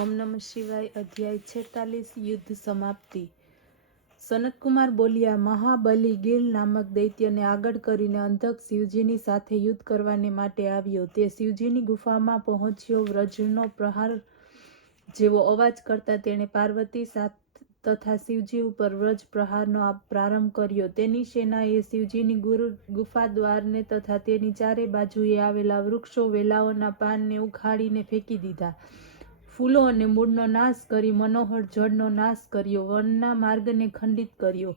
ઓમ નમઃ શિવાય. અધ્યાય 46 યુદ્ધ સમાપ્તિ. સનતકુમાર બોલ્યા, મહાબલી ગીલ નામક દૈત્યને આગળ કરીને અંધક શિવજીની સાથે યુદ્ધ કરવાને માટે આવ્યો. તે શિવજીની ગુફામાં પહોંચ્યો. વ્રજનો પ્રહાર જેવો અવાજ કરતા તેણે પાર્વતી તથા શિવજી ઉપર વ્રજ પ્રહારનો પ્રારંભ કર્યો. તેની સેનાએ શિવજીની ગુફા દ્વારને તથા તેની ચારે બાજુએ આવેલા વૃક્ષો વેલાઓના પાનને ઉખાડીને ફેંકી દીધા. ફૂલો અને મૂળનો નાશ કરી મનોહર જળનો નાશ કર્યો. વનના માર્ગને ખંડિત કર્યો.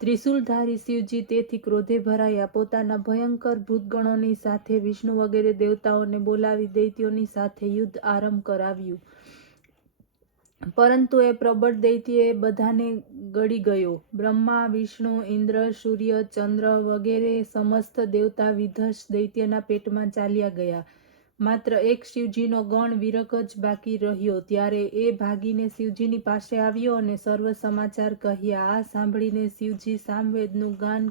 ત્રિશૂલધારી શિવજી તેથી ક્રોધે ભરાયા. પોતાના ભયંકર ભૂતગણોની સાથે વિષ્ણુ વગેરે દેવતાઓને બોલાવી દૈત્યોની સાથે યુદ્ધ આરંભ કરાવ્યું. પરંતુ એ પ્રબળ દૈત્ય બધાને ગળી ગયો. બ્રહ્મા, વિષ્ણુ, ઇન્દ્ર, સૂર્ય, ચંદ્ર વગેરે સમસ્ત દેવતા વિધ્સ દૈત્યના પેટમાં ચાલ્યા ગયા. માત્ર એક શિવજીનો ગણ વીરક જ બાકી રહ્યો. ત્યારે એ ભાગીને શિવજીની પાસે આવ્યો અને સર્વ સમાચાર કહ્યા. આ સાંભળીને શિવજી સામવેદનું ગાન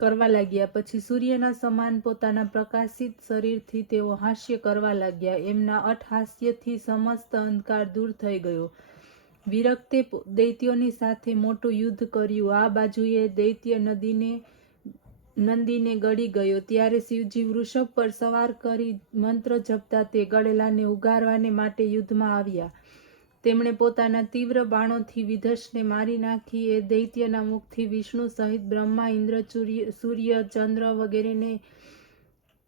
કરવા લાગ્યા. પછી સૂર્યના સમાન પોતાના પ્રકાશિત શરીરથી તેઓ હાસ્ય કરવા લાગ્યા. એમના અટ્ટહાસ્યથી સમસ્ત અંધકાર દૂર થઈ ગયો. વિરક્તે દૈત્યોની સાથે મોટું યુદ્ધ કર્યું. આ બાજુએ દૈત્ય નંદીને ગળી ગયો. ત્યારે શિવજી વૃષભ પર સવાર કરી મંત્ર જપતા તે ગળેલાને ઉગારવાને માટે યુદ્ધમાં આવ્યા. તેમણે પોતાના તીવ્ર બાણોથી વિધસને મારી નાખી. એ દૈત્યના મુખથી વિષ્ણુ સહિત બ્રહ્મા, ઇન્દ્ર, સૂર્ય, ચંદ્ર વગેરેને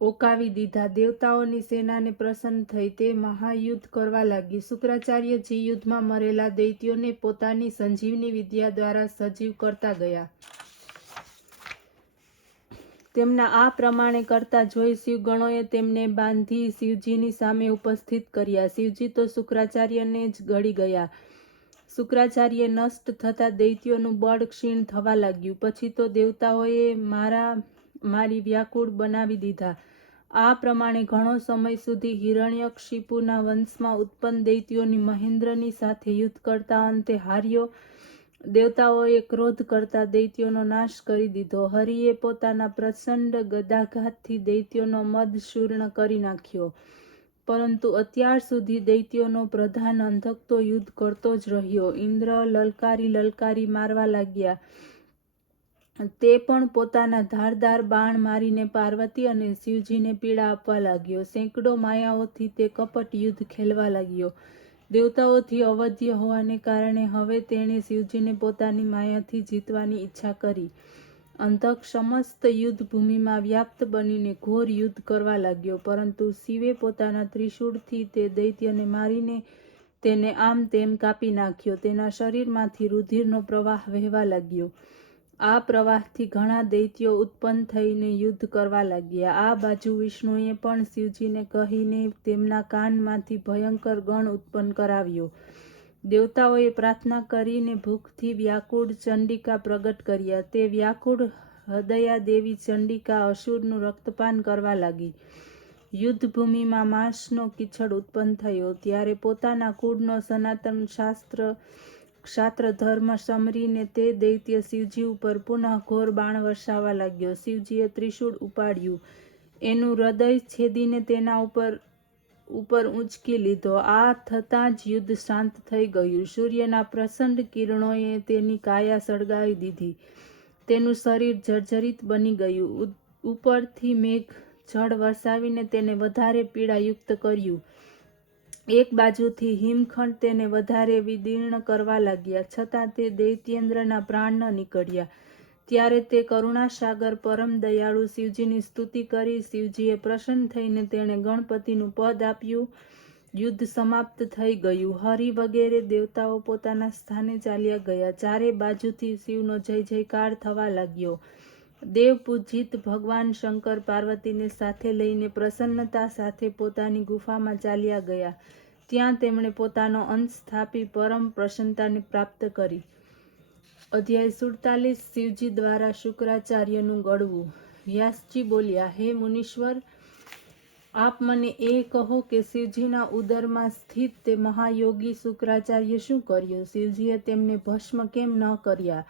ઓકાવી દીધા. દેવતાઓની સેનાને પ્રસન્ન થઈ. તે મહાયુદ્ધ કરવા લાગી. શુક્રાચાર્યજી યુદ્ધમાં મરેલા દૈત્યોને પોતાની સંજીવની વિદ્યા દ્વારા સજીવ કરતા ગયા. તેમના આ પ્રમાણે કરતા જોઈ શિવગણોએ તેમને બાંધી શિવજીની સામે ઉપસ્થિત કર્યા. શિવજી તો શુક્રાચાર્યને જ ગળી ગયા. શુક્રાચાર્ય નષ્ટ થતા દૈત્યોનું બળ ક્ષીણ થવા લાગ્યું. પછી તો દેવતાઓએ મારી વ્યાકુળ બનાવી દીધા. આ પ્રમાણે ઘણો સમય સુધી હિરણ્યકશિપુના વંશમાં ઉત્પન્ન દૈત્યોની મહેન્દ્રની સાથે યુદ્ધ કરતા અંતે હાર્યો. દેવતાઓએ ક્રોધ કરતા દૈત્યોનો નાશ કરી દીધો. હરિએ પોતાના પ્રચંડ ગદાઘાતથી દૈત્યોનો મદ ચૂર્ણ કરી નાખ્યો. પરંતુ અત્યાર સુધી દૈત્યોનો પ્રધાન અંધક તો યુદ્ધ કરતો જ રહ્યો. ઇન્દ્ર લલકારી મારવા લાગ્યા. તે પણ પોતાના ધારદાર બાણ મારીને પાર્વતી અને શિવજીને પીડા આપવા લાગ્યો. સેંકડો માયાઓથી તે કપટ યુદ્ધ ખેલવા લાગ્યો. દેવતાઓથી અવધ્ય હોવાને કારણે હવે તેણે શિવજીને પોતાની માયાથી જીતવાની ઈચ્છા કરી. અંધક સમસ્ત યુદ્ધ ભૂમિમાં વ્યાપ્ત બનીને ઘોર યુદ્ધ કરવા લાગ્યો. પરંતુ શિવે પોતાના ત્રિશૂળથી તે દૈત્યને મારીને તેને આમ તેમ કાપી નાખ્યો. તેના શરીરમાંથી રુધિરનો પ્રવાહ વહેવા લાગ્યો. આ પ્રવાહથી ઘણા દૈત્યો ઉત્પન્ન થઈને યુદ્ધ કરવા લાગ્યા. આ બાજુ વિષ્ણુએ પણ શિવજીને કહીને તેમના કાનમાંથી ભયંકર ગણ ઉત્પન્ન કરાવ્યો. દેવતાઓએ પ્રાર્થના કરીને ભૂખથી વ્યાકુળ ચંડિકા પ્રગટ કર્યા. તે વ્યાકુળ હૃદયા દેવી ચંડિકા અસુરનું રક્તપાન કરવા લાગી. યુદ્ધ ભૂમિમાં માંસનો કીચડ ઉત્પન્ન થયો. ત્યારે પોતાના કુળનો સનાતન ક્ષાત્ર ધર્મ સમરીને તે દૈત્ય શિવજી ઉપર પુનઃ ઘોર બાણ વરસાવવા લાગ્યો. શિવજીએ ત્રિશૂળ ઉપાડ્યું. એનું હૃદય છેદીને તેના ઉપર ઊંચકી લીધો. આ થતાં જ યુદ્ધ શાંત થઈ ગયું. સૂર્યના પ્રચંડ કિરણોએ તેની કાયા સળગાવી દીધી. તેનું શરીર જર્જરિત બની ગયું. ઉપરથી મેઘ જળ વરસાવીને તેને વધારે પીડાયુક્ત કર્યું. એક બાજુથી હિમખંડ તેને વધારે વિદીર્ણ કરવા લાગ્યા. છતાં તે દૈત્યેન્દ્રના પ્રાણ ન નીકળ્યા. ત્યારે તે કરુણાસાગર પરમ દયાળુ શિવજીની સ્તુતિ કરી. શિવજીએ પ્રસન્ન થઈને તેણે ગણપતિનું પદ આપ્યું. યુદ્ધ સમાપ્ત થઈ ગયું. હરિ વગેરે દેવતાઓ પોતાના સ્થાને ચાલ્યા ગયા. ચારે બાજુથી શિવનો જય જયકાર થવા લાગ્યો. દેવ પૂજિત ભગવાન શંકર પાર્વતીને સાથે લઈને પ્રસન્નતા સાથે પોતાની ગુફામાં ચાલ્યા ગયા. ત્યાં તેમણે પોતાનો અંશ સ્થાપી પરમ પ્રસન્નતાને પ્રાપ્ત કરી. અધ્યાય 47 શિવજી દ્વારા શુક્રાચાર્યનું ગળવું. વ્યાસજી બોલ્યા, હે મુનીશ્વર, આપ મને એ કહો કે શિવજીના ઉદરમાં સ્થિત તે મહાયોગી શુક્રાચાર્ય શું કર્યું? શિવજીએ તેમને ભસ્મ કેમ ન કર્યા?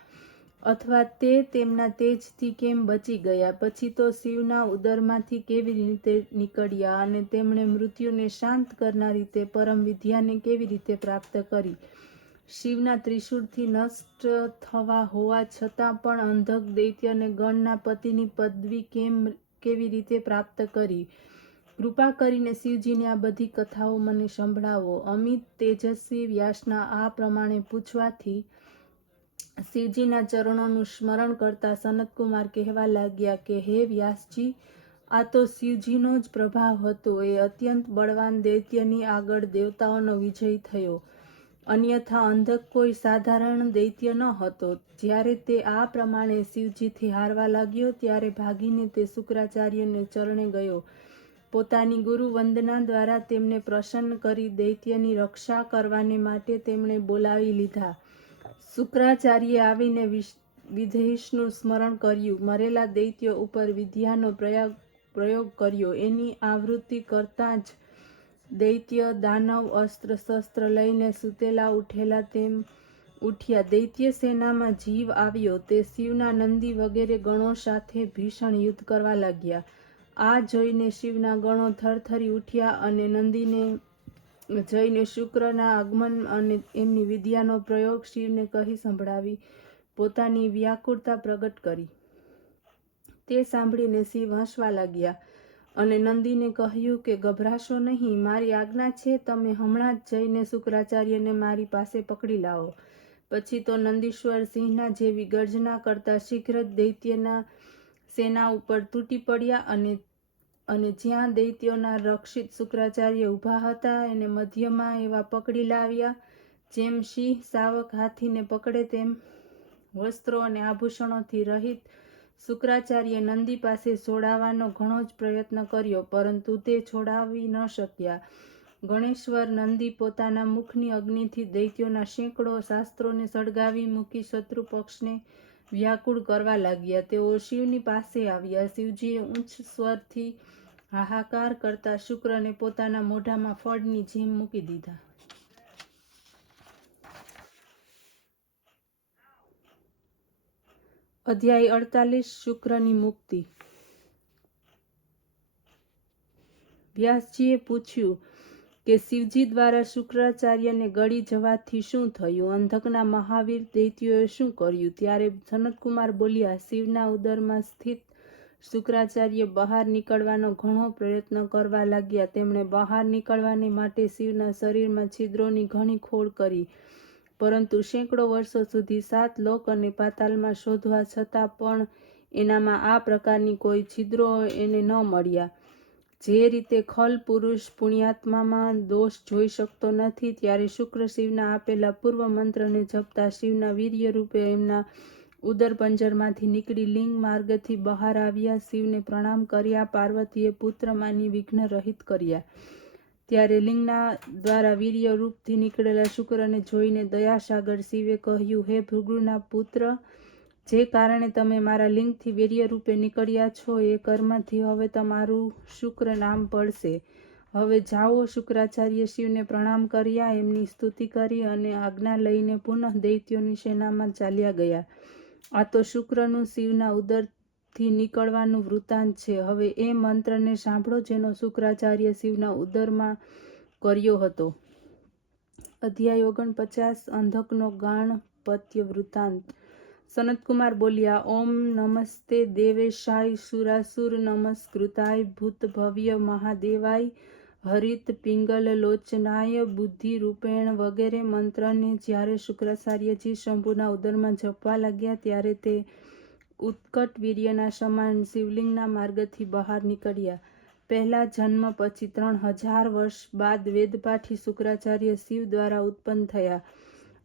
અથવા તે તેમના તેજથી કેમ બચી ગયા? પછી તો શિવના ઉદરમાંથી કેવી રીતે નીકળ્યા? અને તેમણે મૃત્યુને શાંત કરનારી તે પરમ વિદ્યાને કેવી રીતે પ્રાપ્ત કરી? શિવના ત્રિશૂળથી નષ્ટ થવા હોવા છતાં પણ અંધક દૈત્યને ગણના પતિની પદવી કેવી રીતે પ્રાપ્ત કરી? કૃપા કરીને શિવજીની આ બધી કથાઓ મને સંભળાવો. અમિત તેજસ્વી વ્યાસના આ પ્રમાણે પૂછવાથી શિવજીના ચરણોનું સ્મરણ કરતા સનતકુમાર કહેવા લાગ્યા કે હે વ્યાસજી, આ તો શિવજીનો જ પ્રભાવ હતો. એ અત્યંત બળવાન દૈત્યની આગળ દેવતાઓનો વિજય થયો. અન્યથા અંધક કોઈ સાધારણ દૈત્ય ન હતો. જ્યારે તે આ પ્રમાણે શિવજીથી હારવા લાગ્યો ત્યારે ભાગીને તે શુક્રાચાર્યને ચરણે ગયો. પોતાની ગુરુ વંદના દ્વારા તેમને પ્રસન્ન કરી દૈત્યની રક્ષા કરવાને માટે તેમણે બોલાવી લીધા. શુક્રાચાર્યે આવીને વિદેશનું સ્મરણ કર્યું, મરેલા દૈત્ય ઉપર વિદ્યાનો પ્રયોગ કર્યો. એની આવૃત્તિ કરતાં જ દૈત્ય દાનવ અસ્ત્ર શસ્ત્ર લઈને સૂતેલા ઉઠેલા તેમ ઉઠ્યા. દૈત્ય સેનામાં જીવ આવ્યો. તે શિવના નંદી વગેરે ગણો સાથે ભીષણ યુદ્ધ કરવા લાગ્યા. આ જોઈને શિવના ગણો થરથરી ઉઠ્યા અને નંદીને જઈને શુક્રના આગમન અને એમની વિદ્યાનો પ્રયોગ શિવને કહી સંભળાવી પોતાની વ્યાકુળતા પ્રગટ કરી. તે સાંભળીને શિવ હસવા લાગ્યા અને નંદીને કહ્યું કે ગભરાશો નહીં, મારી આજ્ઞા છે, તમે હમણાં જ જઈને શુક્રાચાર્યને મારી પાસે પકડી લાવો. પછી તો નંદીશ્વર સિંહના જેવી ગર્જના કરતા શીઘ્ર જ દૈત્યના સેના ઉપર તૂટી પડ્યા અને જ્યાં દૈત્યોના રક્ષિત શુક્રાચાર્ય ઊભા હતા એને મધ્યમાં એવા પકડી લાવ્યા. જેમ સિંહ શાવક હાથીને પકડે તેમ વસ્ત્રો અને આભૂષણોથી રહિત શુક્રાચાર્ય નંદી પાસે છોડાવવાનો ઘણો જ પ્રયત્ન કર્યો, પરંતુ તે છોડાવી ન શક્યા. ગણેશ્વર નંદી પોતાના મુખની અગ્નિથી દૈત્યોના સેંકડો શાસ્ત્રોને સળગાવી મૂકી શત્રુ પક્ષને વ્યાકુળ કરવા લાગ્યા. તેઓ શિવની પાસે આવ્યા. શિવજીએ ઉચ્ચ સ્વરથી હાહાકાર કરતા શુક્રને પોતાના મોઢામાં ફળની જેમ મૂકી દીધા. અધ્યાય 48 શુક્રની મુક્તિ. વ્યાસજીએ પૂછ્યું કે શિવજી દ્વારા શુક્રાચાર્યને ગળી જવાથી શું થયું? અંધકના મહાવીર દૈત્યોએ શું કર્યું? ત્યારે સનતકુમાર બોલ્યા, શિવના ઉદરમાં સ્થિત શુક્રાચાર્ય બહાર નીકળવાનો ઘણો પ્રયત્ન કરવા લાગ્યા. તેમણે બહાર નીકળવાને માટે શિવના શરીરમાં છિદ્રોની ઘણી ખોળ કરી, પરંતુ સેંકડો વર્ષો સુધી 7 લોક અને પાતાલમાં શોધવા છતાં પણ એનામાં આ પ્રકારની કોઈ છિદ્રો એને ન મળ્યા. જે રીતે ખલ પુરુષ પુણ્યાત્મામાં દોષ જોઈ શકતો નથી, ત્યારે શુક્ર શિવના આપેલા પૂર્વ મંત્રને જપતા શિવના વીર્ય રૂપે એમના ઉદર પંજરમાંથી નીકળી લિંગ માર્ગથી બહાર આવ્યા. શિવને પ્રણામ કર્યા. પાર્વતીએ પુત્ર માની વિઘ્ન રહિત કર્યા. ત્યારે લિંગના દ્વારા વીર્ય રૂપથી નીકળેલા શુક્રને જોઈને દયાસાગર શિવે કહ્યું, હે ભૃગુના પુત્ર, જે કારણે તમે મારા લિંગથી વીર્ય રૂપે નીકળ્યા છો એ કર્મથી હવે તમારું શુક્ર નામ પડશે. હવે જાઓ. શુક્રાચાર્ય શિવને પ્રણામ કર્યા, એમની સ્તુતિ કરી અને આજ્ઞા લઈને પુનઃ દૈત્યોની સેનામાં ચાલ્યા ગયા. આ તો શુક્રનું શિવના ઉદરથી નીકળવાનું વૃત્તાંત છે. હવે એ મંત્રને સાંભળો જેનો શુક્રાચાર્ય શિવના ઉદરમાં કર્યો હતો. અધ્યાય 49 અંધકનો ગાણપત્ય વૃત્તાંત. સનતકુમાર બોલ્યા, ઓમ નમસ્તે દેવેશાય સુરાસુર નમસ્કૃતાય ભૂતભવ્ય મહાદેવાય હરિત પિંગલ લોચનાય બુદ્ધિ રૂપેણ વગેરે મંત્રને જ્યારે શુક્રાચાર્યજી શંભુના ઉદરમાં જપવા લાગ્યા ત્યારે તે ઉત્કટ વીર્યના સમાન શિવલિંગના માર્ગથી બહાર નીકળ્યા. પહેલા જન્મ પછી 3000 વર્ષ બાદ વેદપાઠી શુક્રાચાર્ય શિવ દ્વારા ઉત્પન્ન થયા.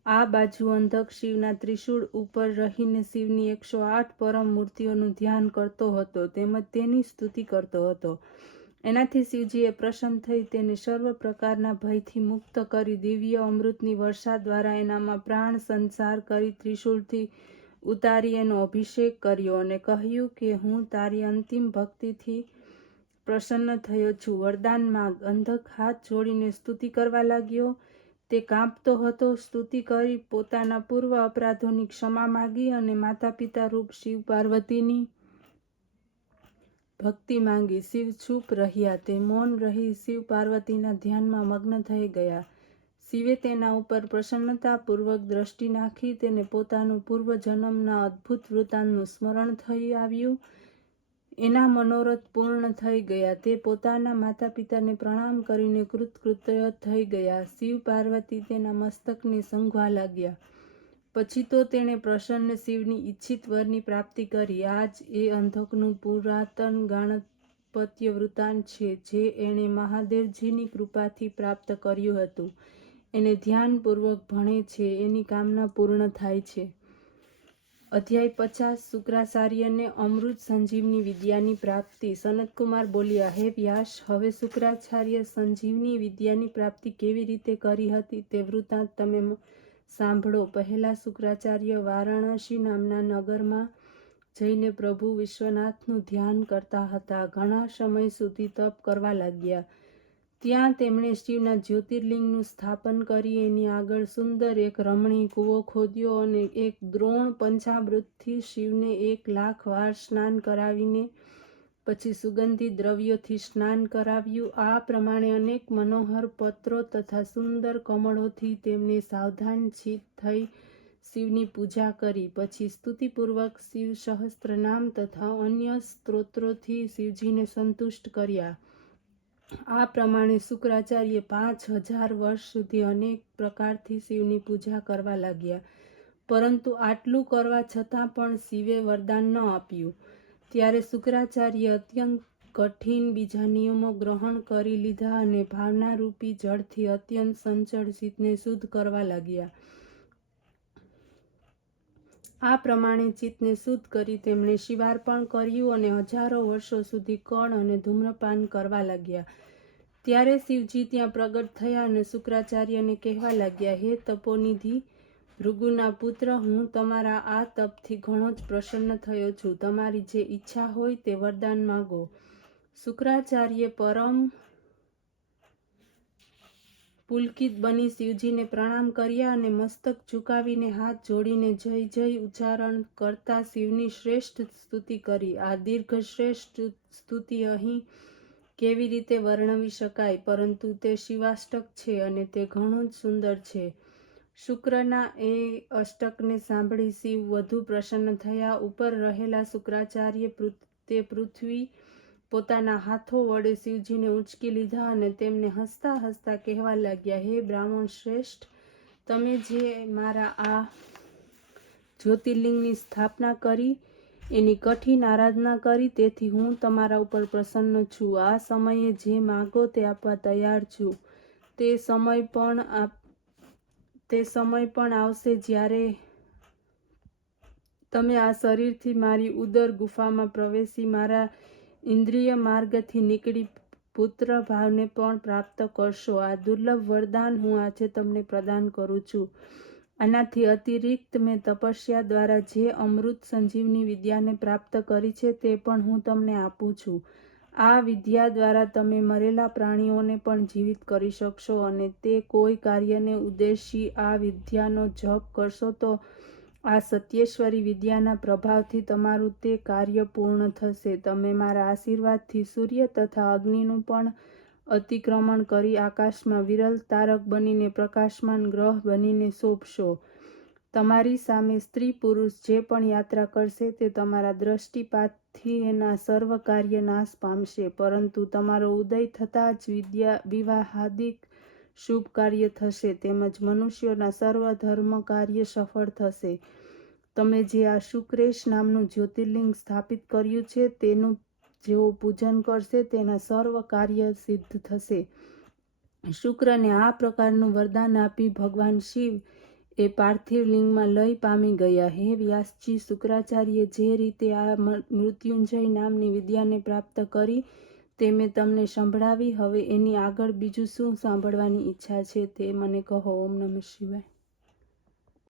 આ બાજુ અંધક શિવના ત્રિશૂળ ઉપર રહીને શિવની 108 પરમ મૂર્તિઓનું ધ્યાન કરતો હતો તેમજ તેની સ્તુતિ કરતો હતો. એનાથી શિવજીએ પ્રસન્ન થઈ તેને સર્વ પ્રકારના ભયથી મુક્ત કરી દિવ્ય અમૃતની વર્ષા દ્વારા એનામાં પ્રાણ સંચાર કરી ત્રિશૂળથી ઉતારી એનો અભિષેક કર્યો અને કહ્યું કે હું તારી અંતિમ ભક્તિથી પ્રસન્ન થયો છું, વરદાન માંગ. અંધક હાથ જોડીને સ્તુતિ કરવા લાગ્યો. તે કાંપતો હતો, સ્તુતિ કરી, પોતાના પૂર્વ અપરાધોની ક્ષમા માગી અને માતા પિતા રૂપ શિવ પાર્વતીની ભક્તિ માંગી. શિવ ચૂપ રહ્યા. તે મૌન રહી શિવ પાર્વતીના ધ્યાનમાં મગ્ન થઈ ગયા. શિવે તેના ઉપર પ્રસન્નતાપૂર્વક દ્રષ્ટિ નાખી. તેને પોતાનું પૂર્વજન્મના અદ્ભુત વૃત્તાંતનું સ્મરણ થઈ આવ્યું. એના મનોરથ પૂર્ણ થઈ ગયા. તે પોતાના માતા પિતાને પ્રણામ કરીને કૃતકૃત્ય થઈ ગયા. શિવ પાર્વતી તેના મસ્તકને સૂંઘવા લાગ્યા. પછી તો તેણે પ્રસન્ન શિવની ઈચ્છિત વરની પ્રાપ્તિ કરી. આ જ એ અંધકનું પુરાતન ગાણપત્ય વૃત્તાંત છે જે એણે મહાદેવજીની કૃપાથી પ્રાપ્ત કર્યું હતું. એને ધ્યાનપૂર્વક ભણે છે, એની કામના પૂર્ણ થાય છે. અધ્યાય 50. શુક્રાચાર્યને અમૃત સંજીવની વિદ્યાની પ્રાપ્તિ. સનતકુમાર બોલ્યા, હે વ્યાસ, હવે શુક્રાચાર્ય સંજીવની વિદ્યાની પ્રાપ્તિ કેવી રીતે કરી હતી તે વૃત્તાંત તમે સાંભળો. પહેલા શુક્રાચાર્ય વારાણસી નામના નગરમાં જઈને પ્રભુ વિશ્વનાથનું ધ્યાન કરતા હતા. ઘણા સમય સુધી તપ કરવા લાગ્યા. ત્યાં તેમણે શિવના જ્યોતિર્લિંગનું સ્થાપન કરી એની આગળ સુંદર એક રમણીય કૂવો ખોદ્યો અને એક દ્રોણ પંચામૃતથી શિવને 1,00,000 વાર સ્નાન કરાવીને પછી સુગંધિત દ્રવ્યોથી સ્નાન કરાવ્યું. આ પ્રમાણે અનેક મનોહર પત્રો તથા સુંદર કમળોથી તેમને સાવધાન ચિત્ત થઈ શિવની પૂજા કરી. પછી સ્તુતિપૂર્વક શિવ સહસ્ત્રનામ તથા અન્ય સ્તોત્રોથી શિવજીને સંતુષ્ટ કર્યા. આ પ્રમાણે શુક્રાચાર્ય 5,000 વર્ષ સુધી અનેક પ્રકારથી શિવની પૂજા કરવા લાગ્યા. પરંતુ આટલું કરવા છતાં પણ શિવે વરદાન ન આપ્યું. ત્યારે શુક્રાચાર્ય અત્યંત કઠિન બીજા નિયમો ગ્રહણ કરી લીધા અને ભાવનારૂપી જળથી અત્યંત ચંચળ ચિત્તને શુદ્ધ કરવા લાગ્યા. આ પ્રમાણે ચિત્તને શુદ્ધ કરી તેમણે શિવાર્પણ કર્યું અને હજારો વર્ષો સુધી કળ અને ધૂમ્રપાન કરવા લાગ્યા. ત્યારે શિવજી ત્યાં પ્રગટ થયા અને શુક્રાચાર્યને કહેવા લાગ્યા, હે તપોનિધિ ભૃગુના પુત્ર, હું તમારા આ તપથી ઘણો જ પ્રસન્ન થયો છું. તમારી જે ઈચ્છા હોય તે વરદાન માગો. શુક્રાચાર્ય પરમ પુલકિત બની શિવજીને પ્રણામ કર્યા અને મસ્તક ઝુકાવીને હાથ જોડીને જય જય ઉચ્ચારણ કરતા શિવની શ્રેષ્ઠ સ્તુતિ કરી. આ દીર્ઘ શ્રેષ્ઠ સ્તુતિ અહીં કેવી રીતે વર્ણવી શકાય, પરંતુ તે શિવાષ્ટક છે અને તે ઘણું જ સુંદર છે. શુક્રના એ અષ્ટકને સાંભળી શિવ વધુ પ્રસન્ન થયા. ઉપર રહેલા શુક્રાચાર્ય તે પૃથ્વી પોતાના હાથો વડે શિવજીને ઉંચકી લીધા અને તેમને હસતા હસતા કહેવા લાગ્યા, હે બ્રાહ્મણ શ્રેષ્ઠ, તમે જે મારા આ જ્યોતિર્લિંગની સ્થાપના કરી, એની કઠિન આરાધના કરી, તેથી હું તમારા ઉપર પ્રસન્ન છું. આ સમયે જે માગો તે આપવા તૈયાર છું. તે સમય પણ આવશે જ્યારે તમે આ શરીરથી મારી ઉદર ગુફામાં પ્રવેશી મારા ઇન્દ્રિય માર્ગથી નીકળી પુત્ર ભાવને પણ પ્રાપ્ત કરશો. આ દુર્લભ વરદાન હું આજે તમને પ્રદાન કરું છું. આનાથી અતિરિક્ત મેં તપસ્યા દ્વારા જે અમૃત સંજીવની વિદ્યાને પ્રાપ્ત કરી છે તે પણ હું તમને આપું છું. આ વિદ્યા દ્વારા તમે મરેલા પ્રાણીઓને પણ જીવિત કરી શકશો અને તે કોઈ કાર્યને ઉદ્દેશી આ વિદ્યાનો જપ કરશો તો આ સત્યેશ્વરી વિદ્યાના પ્રભાવથી તમારું તે કાર્ય પૂર્ણ થશે. તમે મારા આશીર્વાદથી સૂર્ય તથા અગ્નિનું પણ અતિક્રમણ કરી આકાશમાં વિરલ તારક બનીને પ્રકાશમાન ગ્રહ બનીને શોભશો. તમારી સામે સ્ત્રી પુરુષ જે પણ યાત્રા કરશે તે તમારા દ્રષ્ટિપાતથી એના સર્વ કાર્ય નાશ પામશે, પરંતુ તમારો ઉદય થતાં જ વિવાહાદિક શુભ કાર્ય થશે તેમજ મનુષ્યોના સર્વ ધર્મ કાર્ય સફળ થશે. તમે જે આ શુક્રેશ નામનું જ્યોતિર્લિંગ સ્થાપિત કર્યું છે તેનું જેઓ પૂજન કરશે તેના સર્વ કાર્ય સિદ્ધ થશે. શુક્રને આ પ્રકારનું વરદાન આપી ભગવાન શિવ એ પાર્થિવ લિંગમાં લય પામી ગયા. હે વ્યાસજી, શુક્રાચાર્ય જે રીતે આ મૃત્યુંજય નામની વિદ્યાને પ્રાપ્ત કરી તે મેં તમને સંભળાવી. હવે એની આગળ બીજું શું સાંભળવાની ઈચ્છા છે તે મને કહો. ઓમ નમઃ શિવાય.